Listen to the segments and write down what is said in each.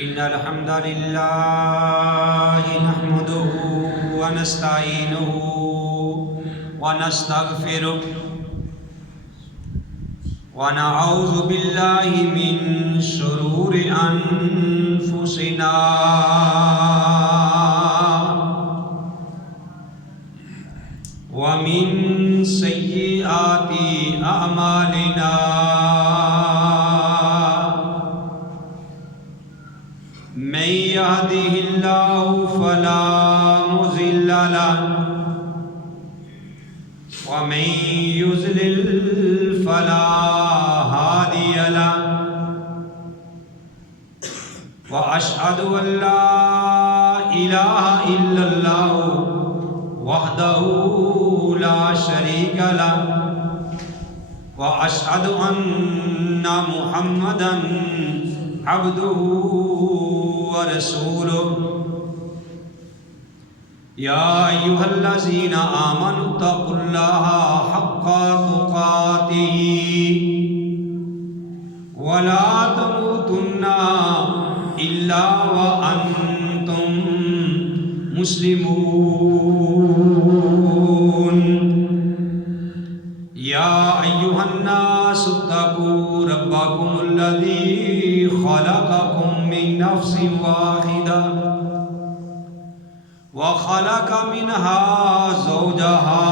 إن الحمد لله نحمده ونستعينه ونستغفره ونعوذ بالله من شرور أنفسنا ومن سيئات أعمالنا من يهده الله فلا مضل له ومن يضلل فلا هادي له وأشهد أن لا إله إلا الله وحده لا شريك له وأشهد أن محمدا عبده ورسوله يا أيها الذين آمنوا اتقوا الله حق تقاته ولا تموتن إلا وأنتم مسلمون يا أيها الناس اتقوا ربكم الذي خلقكم من نفس واحدة وخلق منها زوجها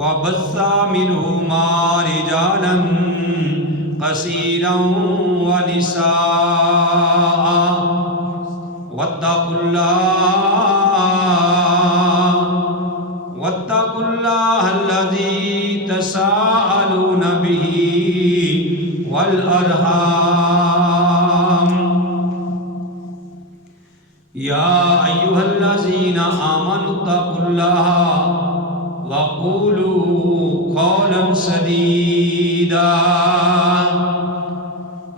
وبث منهما رجالا كثيرا ونساء واتقوا الله الذي تساءلون به والأرحام يا أيها الذين آمنوا اتقوا الله وقولوا قولا سديدا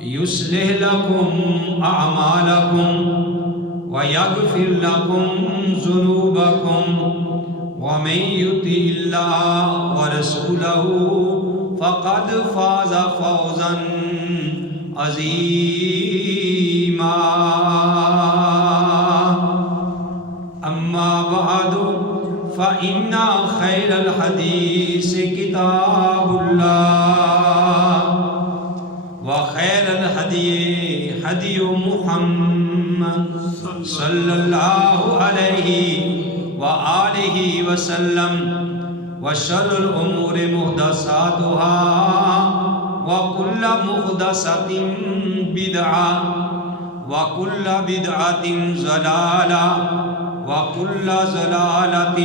يصلح لكم أعمالكم ويغفر لكم ذنوبكم ومن يطع الله ورسوله فقد فاز فوزا عظيما أما بعد فإن خير الحديث كتاب الله وخير الهدي هدي محمد صلى الله عليه وآله وسلم وشر الأمور محدثاتها وكل محدثة بدعة وكل بدعة ضلالة وكل ضلالة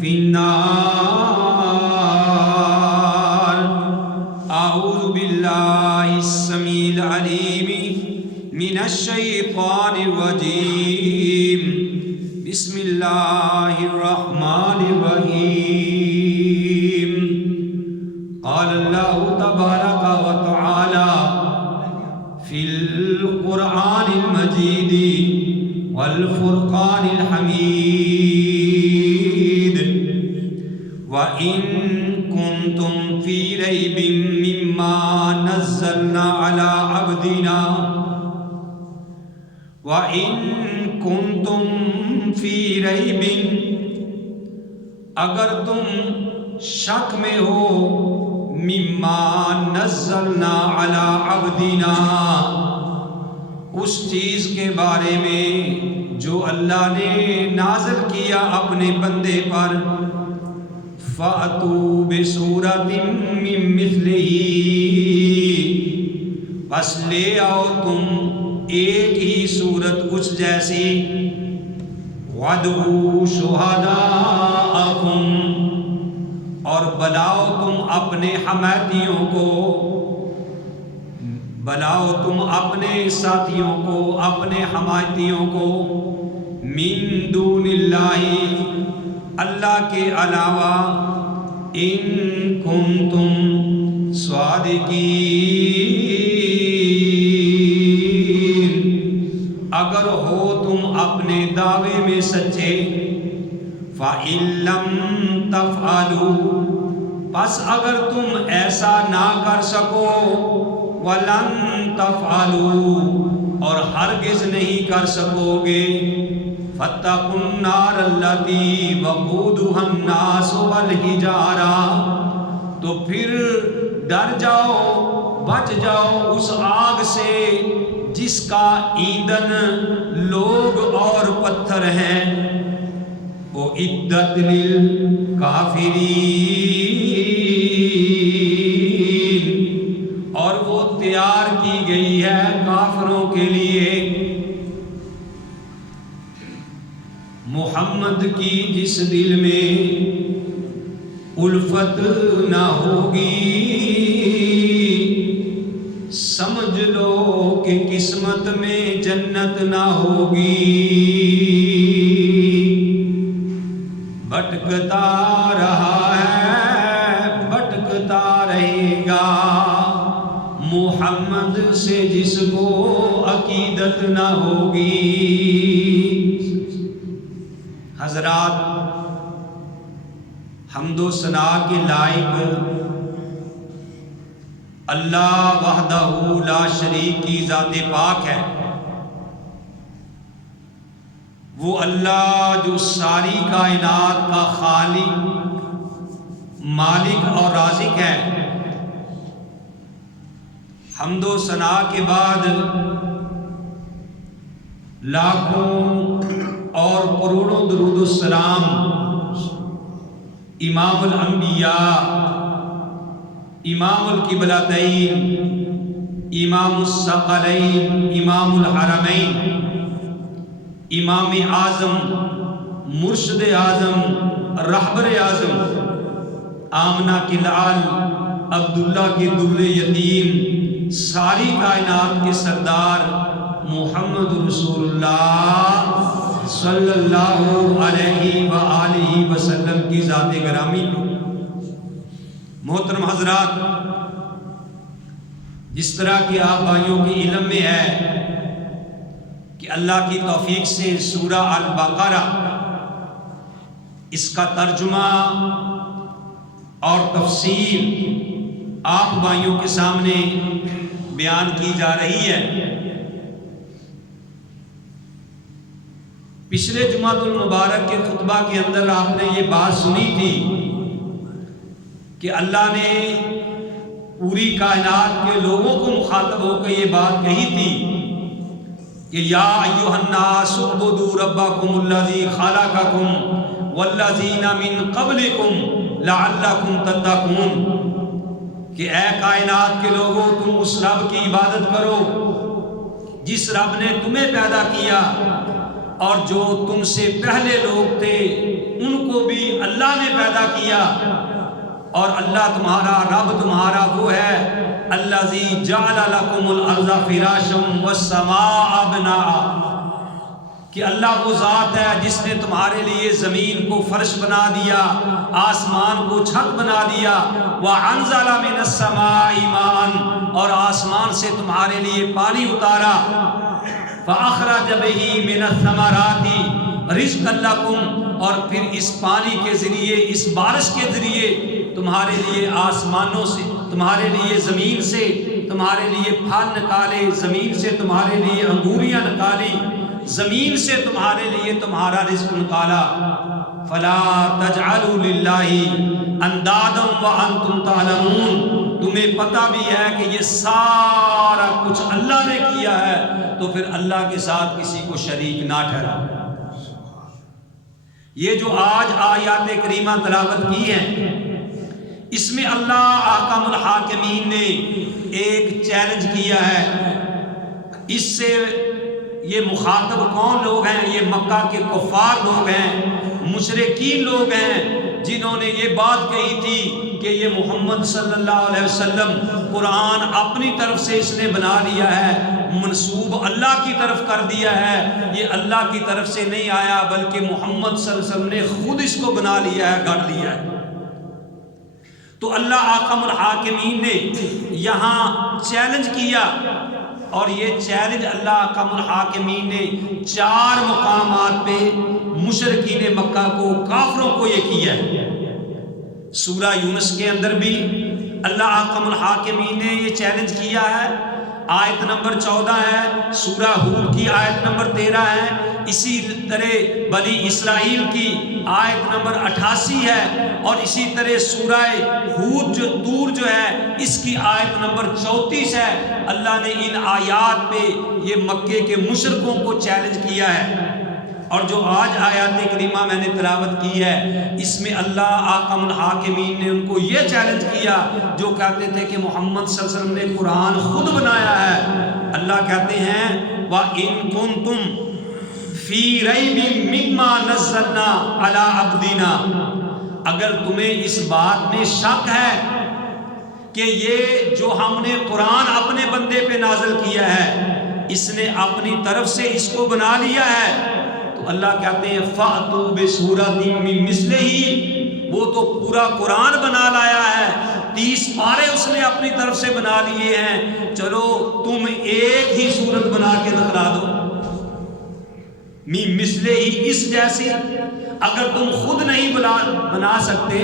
في النار. أعوذ بالله السميع العليم من الشيطان الرجيم. بسم الله الرحمن الرحيم. قال الله تبارك وتعالى في القرآن المجيد والفرقان الحميد وإن كنتم في ريب مما نزلنا على عبدنا وإن كنتم فی ریب، اگر تم شک میں ہو مما نزلنا علی عبدنا، اس چیز کے بارے میں جو اللہ نے نازل کیا اپنے بندے پر، فَأْتُوا بِسُورَةٍ مِّن مِّثْلِهِ، بس لے آؤ تم ایک ہی صورت اس جیسی، وَادْعُوا شُهَدَاءَكُمْ، اور بلاؤ تم اپنے حمایتیوں کو، بلاؤ تم اپنے ساتھیوں کو، اپنے حمایتیوں کو، من دون اللہ، اللہ کے علاوہ، ان کنتم صادقین، اگر ہو تم اپنے دعوے میں سچے، فَإِن لَّمْ تَفْعَلُوا، پس اگر تم ایسا نہ کر سکو، وَلَن تَفْعَلُوا، اور ہرگز نہیں کر سکو گے، فَاتَّقُوا النَّارَ الَّتِي وَقُودُهَا النَّاسُ وَالْحِجَارَةُ، تو پھر ڈر جاؤ، بچ جاؤ اس آگ سے جس کا ایندھن لوگ اور پتھر ہیں، وہ عدت للکافرین، اور وہ تیار کی گئی ہے کافروں کے لیے۔ محمد کی جس دل میں الفت نہ ہوگی، سمجھ لو کہ قسمت میں جنت نہ ہوگی۔ بھٹکتا رہا ہے، بھٹکتا رہے گا، محمد سے جس کو عقیدت نہ ہوگی۔ حضرات، حمد و ثنا کے لائق اللہ وحدہ لا شریک کی ذات پاک ہے۔ وہ اللہ جو ساری کائنات کا خالق، مالک اور رازق ہے۔ حمد و ثنا کے بعد لاکھوں اور کروڑوں درود السلام امام الانبیاء، امام القبلتین، امام الثقلین، امام الحرمین، امام اعظم، مرشد اعظم، رہبر اعظم، آمنہ کی لعل، عبداللہ کے در یتیم، ساری کائنات کے سردار محمد رسول اللہ صلی اللہ علیہ وآلہ وسلم کی ذات گرامی پہ۔ محترم حضرات، جس طرح کہ آپ بھائیوں کے علم میں ہے کہ اللہ کی توفیق سے سورہ البقرہ اس کا ترجمہ اور تفسیر آپ بھائیوں کے سامنے بیان کی جا رہی ہے۔ پچھلے جمعۃ المبارک کے خطبہ کے اندر آپ نے یہ بات سنی تھی کہ اللہ نے پوری کائنات کے لوگوں کو مخاطب ہو کر یہ بات کہی تھی کہ یا ایھا الناس اعبدوا ربکم الذی خلقکم والذین من قبلکم لعلکم تتقون، کہ اے کائنات کے لوگوں تم اس رب کی عبادت کرو جس رب نے تمہیں پیدا کیا، اور جو تم سے پہلے لوگ تھے ان کو بھی اللہ نے پیدا کیا، اور اللہ تمہارا رب تمہارا وہ ہے الذی جعل لکم الارض فراشا والسماء بناء، کہ اللہ وہ ذات ہے جس نے تمہارے لیے زمین کو فرش بنا دیا، آسمان کو چھت بنا دیا، وانزل من السماء ماء، اور آسمان سے تمہارے لیے پانی اتارا، فَأَخْرَجَ بِهِ مِنَ الثَّمَرَاتِ رِزْقًا لَكُمْ، اور پھر اس پانی کے ذریعے، اس بارش کے ذریعے تمہارے لیے آسمانوں سے، تمہارے لیے زمین سے تمہارے لیے پھل نکالے، زمین سے تمہارے لیے انگوریاں نکالی، زمین سے تمہارے لیے تمہارا رزق نکالا۔ فَلَا تَجْعَلُوا لِلَّهِ أَنْدَادًا وَأَنْتُمْ تَعْلَمُونَ، تمہیں پتہ بھی ہے کہ یہ سارا کچھ اللہ نے کیا ہے، تو پھر اللہ کے ساتھ کسی کو شریک نہ ٹھہراؤ۔ یہ جو آج آیات کریمہ تلاوت کی ہیں، اس میں اللہ احکم الحاکمین نے ایک چیلنج کیا ہے۔ اس سے یہ مخاطب کون لوگ ہیں؟ یہ مکہ کے کفار لوگ ہیں، مشرکین لوگ ہیں، جنہوں نے یہ بات کہی تھی کہ یہ محمد صلی اللہ علیہ وسلم قرآن اپنی طرف سے اس نے بنا لیا ہے، منسوب اللہ کی طرف کر دیا ہے، یہ اللہ کی طرف سے نہیں آیا بلکہ محمد صلی اللہ علیہ وسلم نے خود اس کو بنا لیا ہے، گڑھ لیا ہے۔ تو اللہ احکم الحاکمین نے یہاں چیلنج کیا، اور یہ چیلنج اللہ احکم الحاکمین نے 4 مقامات پہ مشرکین مکہ کو، کافروں کو یہ کیا ہے۔ سورہ یونس کے اندر بھی، اللہ احکم الحاکمین نے یہ چیلنج کیا ہے، آیت نمبر 14 ہے، سورہ ہود کی آیت نمبر 13 ہے، اسی طرح بنی اسرائیل کی آیت نمبر 88 ہے، اور اسی طرح سورہ ہود طور جو ہے اس کی آیت نمبر 34 ہے۔ اللہ نے ان آیات پہ یہ مکے کے مشرکوں کو چیلنج کیا ہے، اور جو آج آیات کریمہ میں نے تلاوت کی ہے اس میں اللہ احکم الحاکمین نے ان کو یہ چیلنج کیا جو کہتے تھے کہ محمد صلی اللہ علیہ وسلم نے قرآن خود بنایا ہے۔ اللہ کہتے ہیں وَإِن كُنتُمْ فِي رَيْبٍ مِّمَّا نَزَّلْنَا عَلَىٰ عَبْدِنَا، اگر تمہیں اس بات میں شک ہے کہ یہ جو ہم نے قرآن اپنے بندے پہ نازل کیا ہے اس نے اپنی طرف سے اس کو بنا لیا ہے، تو اللہ کہتے ہیں فَأْتُوا بِسُورَةٍ مِّن مِّثْلِهِ، وہ تو پورا قرآن بنا لایا ہے، 30 پارے اس نے اپنی طرف سے بنا لیے ہیں، چلو تم ایک ہی صورت بنا کے دکھلا دو، مِّن مِّثْلِهِ، اس جیسی۔ اگر تم خود نہیں بنا سکتے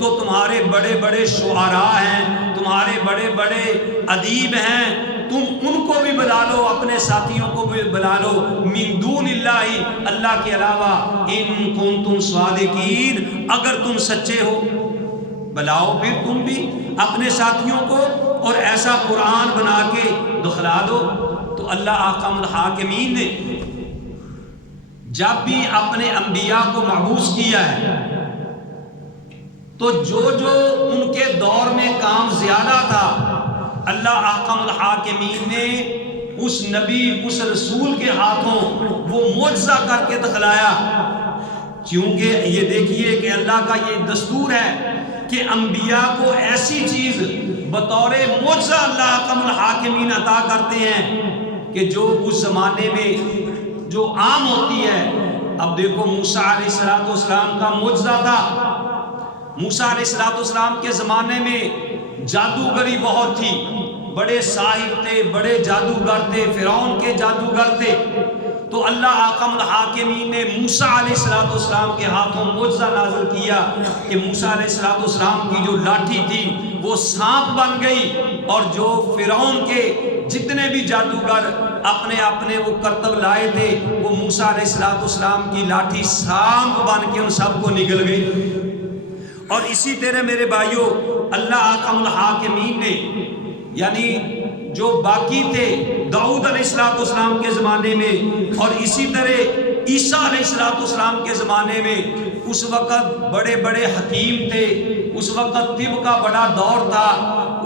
تو تمہارے بڑے بڑے شعراء ہیں، تمہارے بڑے بڑے ادیب ہیں، تم ان کو بھی بلا لو، اپنے ساتھیوں کو بھی بلا لو، من دون اللہ، اللہ کے علاوہ، ان کنتم صادقین، اگر تم سچے ہو بلاؤ پھر تم بھی اپنے ساتھیوں کو اور ایسا قرآن بنا کے دکھلا دو۔ تو اللہ احکم الحاکمین نے جب بھی اپنے انبیاء کو مبعوث کیا ہے تو جو ان کے دور میں کام زیادہ تھا اللہ احکم الحاکمین نے اس نبی اس رسول کے ہاتھوں وہ معجزہ کر کے دکھلایا، کیونکہ یہ دیکھیے کہ اللہ کا یہ دستور ہے کہ انبیاء کو ایسی چیز بطور معجزہ اللہ احکم الحاکمین عطا کرتے ہیں کہ جو اس زمانے میں جو عام ہوتی ہے۔ اب دیکھو موسیٰ علیہ السلام کا معجزہ تھا، موسیٰ علیہ السلام کے زمانے میں جادوگری بہت تھی، بڑے ساحر تھے، بڑے جادوگر تھے، فرعون کے جادوگر تھے، تو اللہ احکم الحاکمین نے موسیٰ علیہ السلام کے ہاتھوں معجزہ نازل کیا کہ موسیٰ علیہ السلام کی جو لاٹھی تھی وہ سانپ بن گئی، اور جو فرعون کے جتنے بھی جادوگر اپنے وہ کرتب لائے تھے وہ موسیٰ علیہ السلام کی لاٹھی سانپ بن کے ان سب کو نگل گئی۔ اور اسی طرح میرے بھائیوں اللہ احکم الحاکمین نے یعنی جو باقی تھے داؤد علیہ السلام کے زمانے میں اور اسی طرح عیسیٰ علیہ السلام کے زمانے میں، اس وقت بڑے بڑے حکیم تھے، اس وقت طب کا بڑا دور تھا،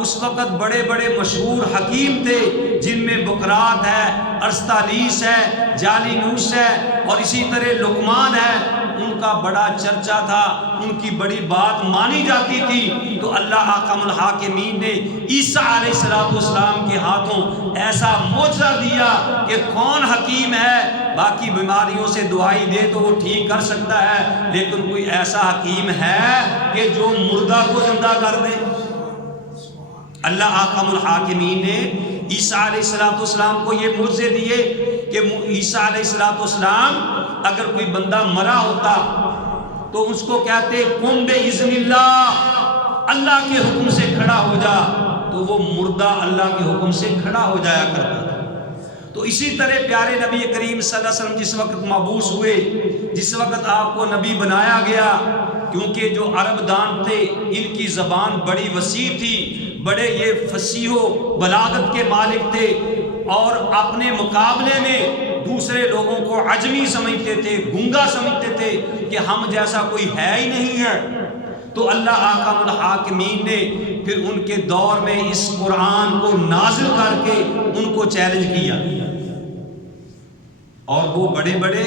اس وقت بڑے بڑے مشہور حکیم تھے جن میں بقرات ہے، ارسطالیس ہے، جالینوس ہے، اور اسی طرح لقمان ہے، ان کا بڑا چرچا تھا، ان کی بڑی بات مانی جاتی تھی۔ تو اللہ احکم الحاکمین نے عیسیٰ علیہ السلام کے ہاتھوں ایسا معجزہ دیا کہ کون حکیم ہے باقی بیماریوں سے دعائی دے تو وہ ٹھیک کر سکتا ہے، لیکن کوئی ایسا حکیم ہے کہ جو مردہ کو زندہ کر دے؟ اللہ احکم الحاکمین نے عیسیٰ علیہ السلام کو یہ معجزے دیے کہ عیسیٰ علیہ السلام اگر کوئی بندہ مرا ہوتا تو اس کو کہتے قم بِإِذْنِ اللہ، اللہ کے حکم سے کھڑا ہو جا، تو وہ مردہ اللہ کے حکم سے کھڑا ہو جایا کرتا تھا۔ تو اسی طرح پیارے نبی کریم صلی اللہ علیہ وسلم جس وقت مبعوث ہوئے، جس وقت آپ کو نبی بنایا گیا، کیونکہ جو عرب دان تھے ان کی زبان بڑی وسیع تھی، بڑے یہ فصیح و بلاغت کے مالک تھے، اور اپنے مقابلے میں دوسرے لوگوں کو عجمی سمجھتے تھے، گنگا سمجھتے تھے کہ ہم جیسا کوئی ہے ہی نہیں ہے۔ تو اللہ احکم الحاکمین نے پھر ان کے دور میں اس قرآن کو نازل کر کے ان کو چیلنج کیا، اور وہ بڑے بڑے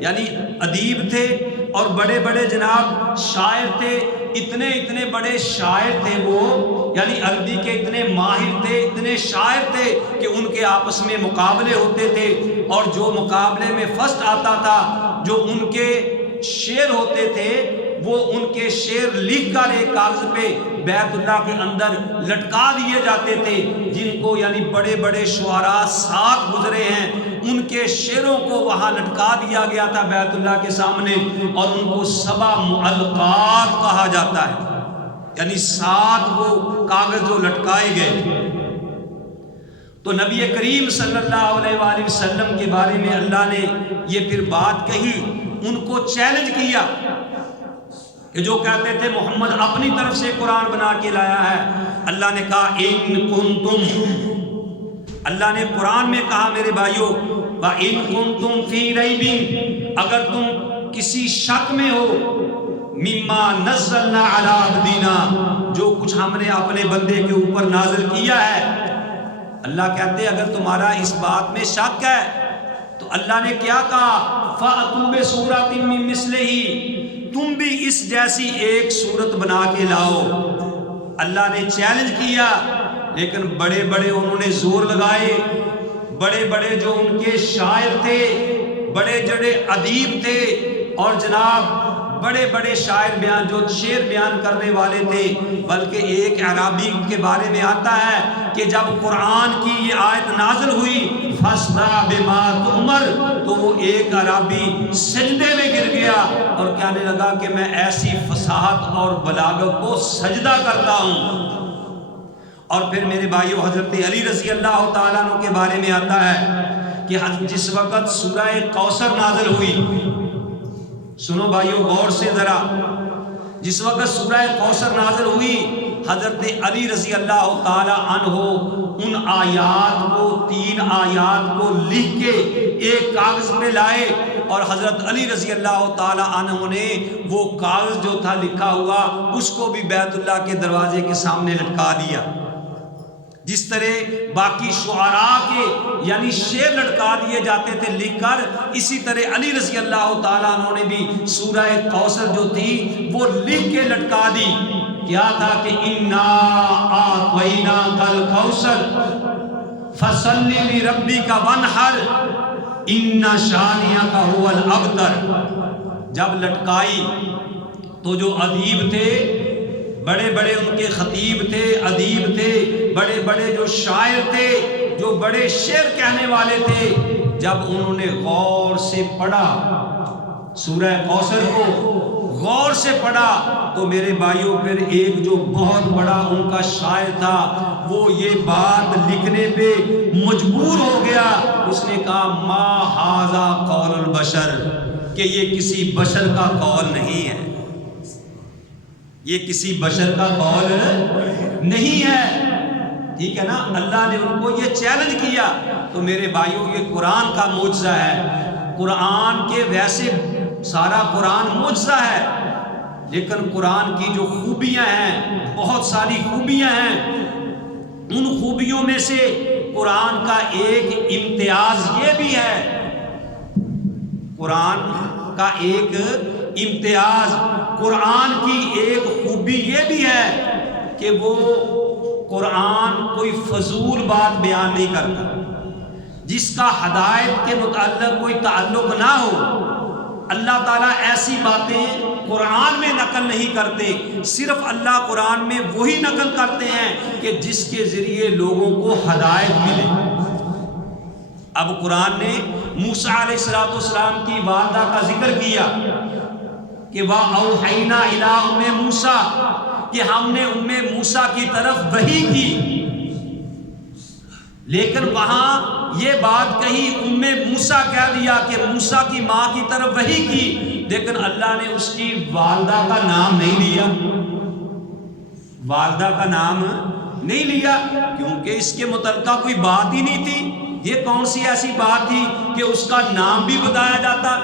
یعنی ادیب تھے اور بڑے بڑے جناب شاعر تھے، اتنے بڑے شاعر تھے وہ، یعنی عربی کے اتنے ماہر تھے، اتنے شاعر تھے کہ ان کے آپس میں مقابلے ہوتے تھے، اور جو مقابلے میں فرسٹ آتا تھا، جو ان کے شعر ہوتے تھے وہ ان کے شعر لکھ کر ایک کاغذ پہ بیت اللہ کے اندر لٹکا دیے جاتے تھے، جن کو یعنی بڑے بڑے شعراء ساتھ گزرے ہیں ان کے شعروں کو وہاں لٹکا دیا گیا تھا بیت اللہ کے سامنے، اور ان کو 7 معلقات کہا جاتا ہے۔ یعنی 7 وہ کاغذ جو لٹکائے گئے. تو نبی کریم صلی اللہ علیہ وآلہ وسلم کے بارے میں اللہ نے یہ پھر بات کہی، ان کو چیلنج کیا کہ جو کہتے تھے محمد اپنی طرف سے قرآن بنا کے لایا ہے. اللہ نے کہا ان کنتم، اللہ نے قرآن میں کہا میرے بھائیو وَإِن كُنتُمْ فِي رَيْبٍ، اگر تم کسی شک میں ہو مما نزلنا علی عبدنا، جو کچھ ہم نے اپنے بندے کے اوپر نازل کیا ہے. اللہ کہتے ہیں اگر تمہارا اس بات میں شک ہے تو اللہ نے کیا کہا فَأْتُوا بِسُورَةٍ مِّن مِّثْلِهِ، تم بھی اس جیسی ایک صورت بنا کے لاؤ. اللہ نے چیلنج کیا، لیکن بڑے بڑے انہوں نے زور لگائے، بڑے بڑے جو ان کے شاعر تھے، بڑے بڑے ادیب تھے، اور جناب بڑے بڑے شاعر بیان جو شعر بیان کرنے والے تھے. بلکہ ایک عربی کے بارے میں آتا ہے کہ جب قرآن کی یہ آیت نازل ہوئی فَاصْدَعْ بِمَا تُؤْمَرُ، تو وہ ایک عربی سجدے میں گر گیا اور کہنے لگا کہ میں ایسی فصاحت اور بلاغت کو سجدہ کرتا ہوں. اور پھر میرے بھائیو حضرت علی رضی اللہ تعالیٰ عنہ کے بارے میں آتا ہے کہ جس وقت سورہ کوثر نازل ہوئی، سنو بھائیو غور سے ذرا، جس وقت سورہ کوثر نازل ہوئی حضرت علی رضی اللہ تعالی عنہ ان آیات کو 3 آیات کو لکھ کے ایک کاغذ پہ لائے، اور حضرت علی رضی اللہ تعالی عنہ نے وہ کاغذ جو تھا لکھا ہوا اس کو بھی بیت اللہ کے دروازے کے سامنے لٹکا دیا. جس طرح باقی شعراء کے یعنی شعر لٹکا دیے جاتے تھے لکھ کر، اسی طرح علی رضی اللہ تعالیٰ عنہ نے بھی سورہ کوثر جو تھی وہ لکھ کے لٹکا دی. کیا تھا کہ اِنَّا أَعْطَيْنَاكَ الْكَوْثَرَ فَصَلِّ لِرَبِّكَ وَانْحَرْ إِنَّ شَانِئَكَ هُوَ الْأَبْتَرُ. جب لٹکائی تو جو ادیب تھے، بڑے بڑے ان کے خطیب تھے، ادیب تھے، بڑے بڑے جو شاعر تھے، جو بڑے شعر کہنے والے تھے، جب انہوں نے غور سے پڑھا سورہ کوثر کو، غور سے پڑھا تو میرے بھائیوں پھر ایک جو بہت بڑا ان کا شاعر تھا وہ یہ بات لکھنے پہ مجبور ہو گیا. اس نے کہا ما ھذا قول البشر، کہ یہ کسی بشر کا قول نہیں ہے، یہ کسی بشر کا قول نہیں ہے. ٹھیک ہے نا. اللہ نے ان کو یہ چیلنج کیا. تو میرے بھائیوں یہ قرآن کا معجزہ ہے. قرآن کے ویسے سارا قرآن معجزہ ہے، لیکن قرآن کی جو خوبیاں ہیں، بہت ساری خوبیاں ہیں. ان خوبیوں میں سے قرآن کا ایک امتیاز یہ بھی ہے، قرآن کا ایک امتیاز، قرآن کی ایک خوبی یہ بھی ہے کہ وہ قرآن کوئی فضول بات بیان نہیں کرتا. جس کا ہدایت کے متعلق کوئی تعلق نہ ہو، اللہ تعالیٰ ایسی باتیں قرآن میں نقل نہیں کرتے. صرف اللہ قرآن میں وہی نقل کرتے ہیں کہ جس کے ذریعے لوگوں کو ہدایت ملے. اب قرآن نے موسیٰ علیہ السلام کی والدہ کا ذکر کیا کہ وَأَوْحَيْنَا إِلَىٰ أُمِّ مُوسَىٰ، کہ ہم نے موسیٰ کی طرف وحی کی. لیکن وہاں یہ بات کہی موسیٰ کہہ دیا کہ موسیٰ کی ماں کی طرف وحی کی، لیکن اللہ نے اس کی والدہ کا نام نہیں لیا. والدہ کا نام نہیں لیا کیونکہ اس کے متعلقہ کوئی بات ہی نہیں تھی. یہ کون سی ایسی بات تھی کہ اس کا نام بھی بتایا جاتا.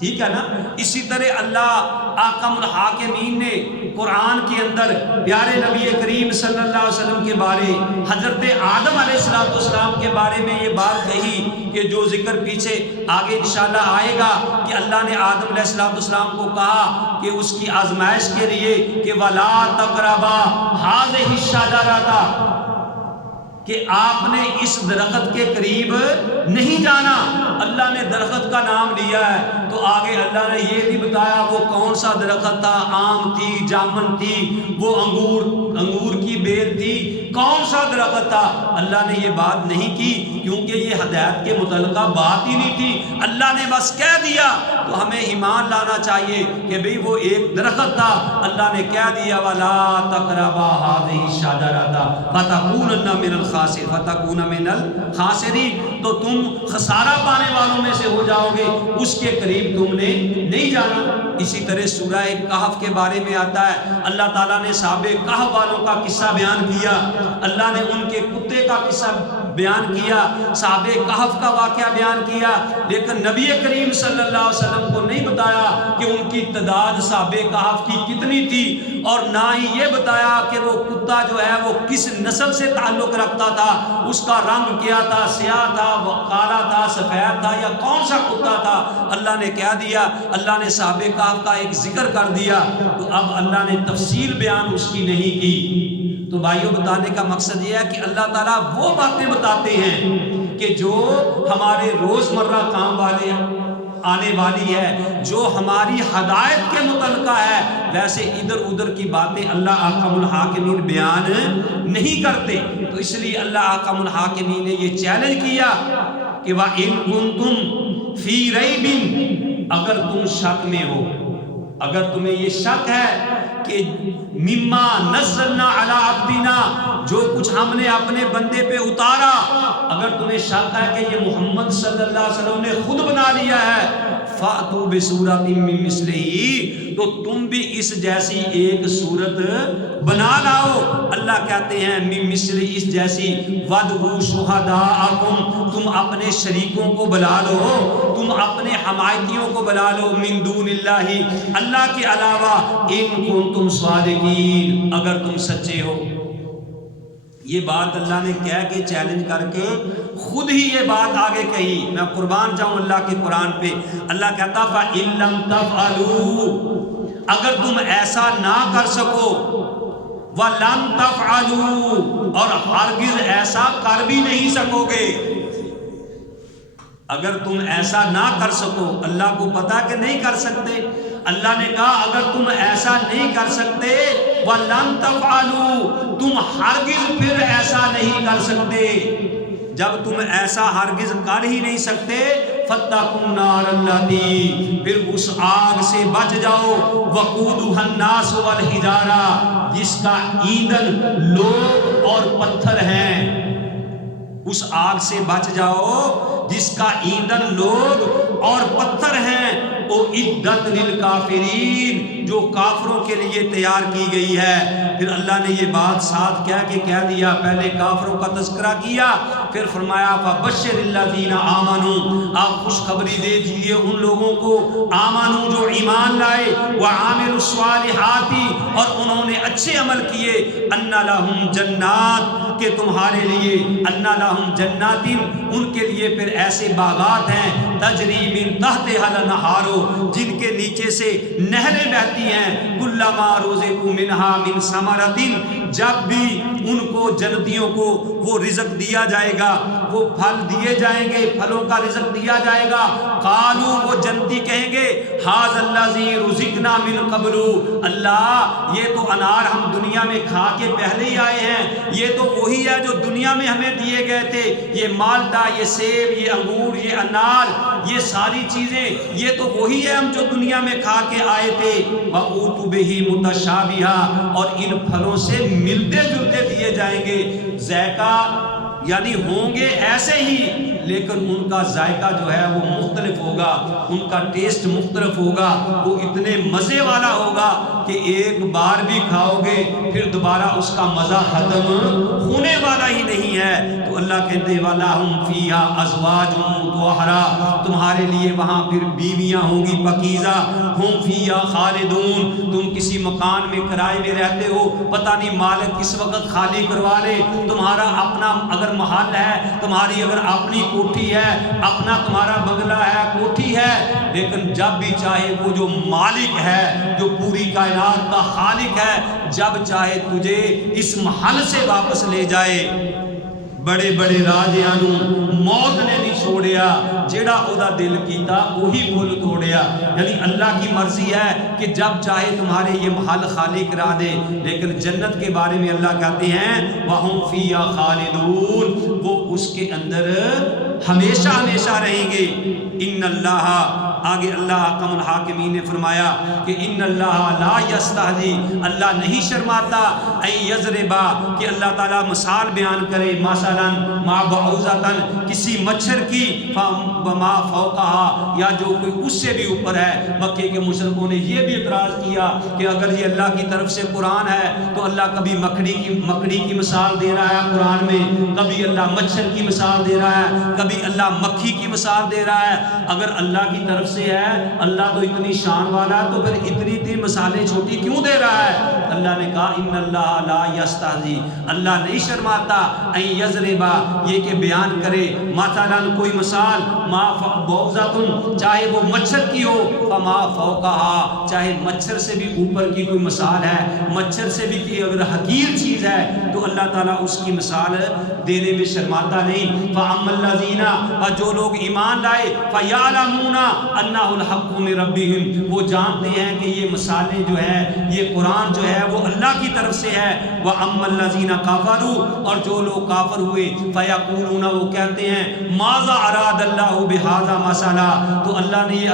ٹھیک ہے نا. اسی طرح اللہ احکم الحاکمین نے قرآن کے اندر پیارے نبی کریم صلی اللہ علیہ وسلم کے بارے، حضرت آدم علیہ السلام کے بارے میں یہ بات کہی کہ جو ذکر پیچھے آگے انشاءاللہ آئے گا کہ اللہ نے آدم علیہ السلام کو کہا کہ اس کی آزمائش کے لیے کہ وَلَا تَقْرَبَا هَٰذِهِ الشَّجَرَةَ، کہ آپ نے اس درخت کے قریب نہیں جانا. اللہ نے درخت کا نام لیا ہے تو آگے اللہ نے یہ بھی بتایا وہ کون سا درخت تھا. آم تھی، جامن تھی، وہ انگور کی بیل تھی، کون سا درخت تھا. اللہ نے یہ بات نہیں کی کیونکہ یہ ہدایت کے متعلقہ بات ہی نہیں تھی، اللہ نے بس کہہ دیا تو ہمیں ایمان لانا چاہیے کہ بھئی وہ ایک درخت تھا، اللہ نے کہہ دیا وَلَا تَقْرَبَا هَٰذِهِ الشَّجَرَةَ فَتَكُونَنَّ مِنَ الْخَاسِرِينَ، تو تم خسارہ پانے والوں میں سے ہو جاؤ گے، اس کے قریب تم نے نہیں جانا۔ اسی طرح سورہ کہف کے بارے میں آتا ہے، اللہ تعالیٰ نے صحابہ کہف والوں کا قصہ بیان کیا، اللہ نے ان کے کتے کا قصہ بیان کیا، صحابہ کہف کا واقعہ بیان کیا، لیکن نبی کریم صلی اللہ علیہ وسلم کو نہیں بتایا کہ ان کی تعداد صحابہ کہف کی کتنی تھی، اور نہ ہی یہ بتایا کہ وہ کتا جو ہے وہ کس نسل سے تعلق رکھتا تھا، اس کا رنگ کیا تھا، سیاہ تھا، کالا تھا، سفید تھا، یا کون سا کتا تھا۔ اللہ نے کہہ دیا، اللہ نے صحابہ کہف کا ایک ذکر کر دیا، تو اب اللہ نے تفصیل بیان اس کی نہیں کی۔ تو بھائیوں، بتانے کا مقصد یہ ہے کہ اللہ تعالیٰ وہ باتیں بتاتے ہیں کہ جو ہمارے روزمرہ کام والے آنے والی ہے، جو ہماری ہدایت کے متعلقہ ہے، ویسے ادھر ادھر کی باتیں اللہ احکم الحاکمین بیان نہیں کرتے۔ تو اس لیے اللہ احکم الحاکمین نے یہ چیلنج کیا کہ وَإِن كُنتُمْ فِي رَيْبٍ، اگر تم شک میں ہو، اگر تمہیں یہ شک ہے کہ مما نزلنا علی عبدنا، جو کچھ ہم نے اپنے بندے پہ اتارا، اگر تمہیں شک ہے کہ یہ محمد صلی اللہ علیہ وسلم نے خود بنا لیا ہے، فَأْتُوا بِسُورَةٍ مِّن مِّثْلِهِ، تو تم بھی اس جیسی ایک صورت بنا لاؤ۔ اللہ کہتے ہیں مِّن مِّثْلِهِ، اس جیسی، وَادْعُوا شُهَدَاءَكُمْ، تم اپنے شریکوں کو بلا لو، تم اپنے حمایتیوں کو بلا لو، مِن دون اللہ، اللہ کے علاوہ، ان کنتم صادقین، اگر تم سچے ہو۔ یہ بات اللہ نے کہہ کے چیلنج کر کے خود ہی یہ بات آگے کہی، میں قربان جاؤں اللہ کے قرآن پہ۔ اللہ کہتا فَإِن لَّمْ تَفْعَلُوا، اگر تم ایسا نہ کر سکو، وَلَن تَفْعَلُوا، اور ہرگز ایسا کر بھی نہیں سکو گے، اگر تم ایسا نہ کر سکو، اللہ کو پتا کہ نہیں کر سکتے، اللہ نے کہا اگر تم ایسا نہیں کر سکتے، وَلَن تَفْعَلُوا، تم ہرگز پھر ایسا نہیں کر سکتے، جب تم ایسا ہرگز کر ہی نہیں سکتے، فَاتَّقُوا النَّارَ الَّتِي، پھر اس آگ سے بچ جاؤ، وَقُودُهَا النَّاسُ وَالْحِجَارَةُ، جس کا ایندھن لوگ اور پتھر ہیں، اس آگ سے بچ جاؤ جس کا ایندھن لوگ اور پتھر ہیں، اُعِدَّتْ لِلْكَافِرِينَ، جو کافروں کے لیے تیار کی گئی ہے۔ پھر اللہ نے یہ بات ساتھ کہہ دیا، پہلے کافروں کا تذکرہ کیا، پھر فرمایا فَبَشِّرِ الَّذِينَ آمَنُوا، آپ خوشخبری دے دیجئے ان لوگوں کو، آمنوا جو ایمان لائے، وَعَامِلُوا الصَّالِحَاتِ، اور انہوں نے اچھے عمل کیے، أَنَّ لَهُمْ جَنَّاتٍ، کہ تمہارے لیے، أَنَّ لَهُمْ جَنَّاتٍ، ان کے لیے پھر ایسے باغات ہیں، تَجْرِي مِن تَحْتِهَا الْأَنْهَارُ، جن کے نیچے سے نہریں بہتی ہیں، كُلَّمَا رُزِقُوا مِنْهَا مِن ثَمَرَةٍ، جب بھی ان کو جنتیوں کو وہ رزق دیا جائے گا، وہ پھل دیے جائیں گے، پھلوں کا رزق دیا جائے گا، قالوا، وہ جنتی کہیں گے، هَذَا الَّذِي رُزِقْنَا مِن قَبْلُ، اللہ یہ تو انار ہم دنیا میں کھا کے پہلے ہی آئے ہیں، یہ تو وہی ہے جو دنیا میں ہمیں دیے گئے تھے، یہ مالٹا، یہ سیب، یہ انگور، یہ انار، یہ ساری چیزیں، یہ تو وہی ہے ہم جو دنیا میں کھا کے آئے تھے، وَأُوتُوا بِهِ مُتَشَابِهًا، اور ان پھلوں سے ملتے جلتے دیے جائیں گے، ذائقہ یعنی ہوں گے ایسے ہی، لیکن ان کا ذائقہ جو ہے وہ مختلف ہوگا، ان کا ٹیسٹ مختلف ہوگا، وہ اتنے مزے والا ہوگا کہ ایک بار بھی کھاؤ گے پھر دوبارہ اس کا مزہ ختم ہونے والا ہی نہیں ہے۔ تو اللہ کہتے ہیں وَلَهُمْ فِيهَا أَزْوَاجٌ مُطَهَّرَةٌ، تمہارے لیے وہاں پھر بیویاں ہوں گی پاکیزہ، ہم فِيهَا خالدون، تم کسی مکان میں کرائے میں رہتے ہو، پتہ نہیں مالک کس وقت خالی کروا لے، تمہارا اپنا اگر محل ہے، تمہاری اگر اپنی کوٹھی ہے، اپنا تمہارا بنگلہ ہے، کوٹھی ہے، لیکن جب بھی چاہے وہ جو مالک ہے، جو پوری کائنات کا خالق ہے، جب چاہے تجھے اس محل سے واپس لے جائے۔ بڑے بڑے راجیاں موت نے نہیں چھوڑیا، جیڑا اودا دل کیتا وہی پھل توڑیا، یعنی اللہ کی مرضی ہے کہ جب چاہے تمہارے یہ محل خالی کرا دے۔ لیکن جنت کے بارے میں اللہ کہتے ہیں وَهُمْ فِيهَا خَالِدُونَ، وہ اس کے اندر ہمیشہ ہمیشہ رہیں گے۔ ان اللہ، آگے اللہ حکم الحاکمین نے فرمایا کہ ان اللہ لا یستحیی، اللہ نہیں شرماتا، ان یضربا، کہ اللہ تعالیٰ مثال بیان کرے، مثلا ما بعوضۃ، کسی مچھر کی، وما فوقہا، یا جو کوئی اس سے بھی اوپر ہے۔ مکے کے مشرکوں نے یہ بھی اعتراض کیا کہ اگر یہ اللہ کی طرف سے قرآن ہے تو اللہ کبھی مکڑی کی مثال دے رہا ہے قرآن میں، کبھی اللہ مچھر کی مثال دے رہا ہے، کبھی اللہ مکھی کی مثال دے رہا ہے۔ اگر اللہ کی طرف سے ہے، اللہ تو اتنی شان والا ہے، تو پھر اتنی مثالیں چھوٹی کیوں دے رہا ہے؟ اللہ نے کہا ان اللہ لا یستحیی، اللہ نہیں شرماتا، ان یضربا، یہ کہ بیان کرے، مثلا کوئی مثال، ما بعوضۃ، چاہے وہ مچھر کی ہو، فما فوقہا، چاہے مچھر سے بھی اوپر کی کوئی مثال ہے، مچھر سے بھی کی اگر حقیر چیز ہے تو اللہ تعالیٰ اس کی مثال دینے میں شرماتا نہیں۔ فَأَمَّا الَّذِينَ، اور جو لوگ ایمان لائے، فَيَعْلَمُونَ أَنَّهُ الْحَقُّ مِن رَبِّهِمْ، وہ جانتے ہیں کہ یہ مثالیں جو ہیں، یہ قرآن جو ہے وہ اللہ کی طرف سے ہے۔ وَأَمَّا الَّذِينَ كَفَرُوا، اور جو لوگ کافر ہوئے، فَيَقُولُونَ، وہ کہتے ہیں، مَاذَا أَرَادَ اللَّهُ بِهَذَا مَثَلًا، تو اللہ نے یہ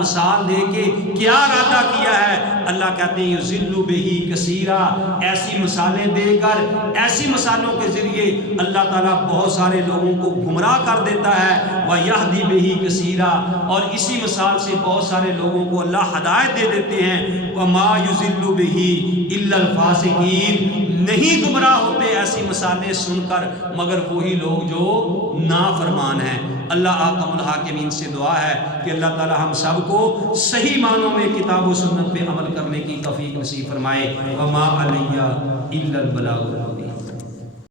مثال دے کے کیا ارادہ کیا ہے؟ اللہ کہتے ہیں یُضِلُّ بِهِ كَثِيرًا، ایسی مثالیں دے کر، ایسی مثالوں کے ذریعے اللہ تعالیٰ بہت سارے لوگوں کو گمراہ کر دیتا ہے۔ وَيَهْدِي بِهِ كَثِيرًا، اور اسی مثال سے بہت سارے لوگوں کو اللہ ہدایت دے دیتے ہیں۔ وَمَا يُضِلُّ بِهِ إِلَّا الْفَاسِقِينَ، نہیں گمراہ ہوتے ایسی مثالیں سن کر مگر وہی لوگ جو نافرمان ہیں۔ اللہ حکم الحاکمین سے دعا ہے کہ اللہ تعالی ہم سب کو صحیح معنوں میں کتاب و سنت پہ عمل کرنے کی توفیق نصیب فرمائے۔ وما علیہ الا البلاغ۔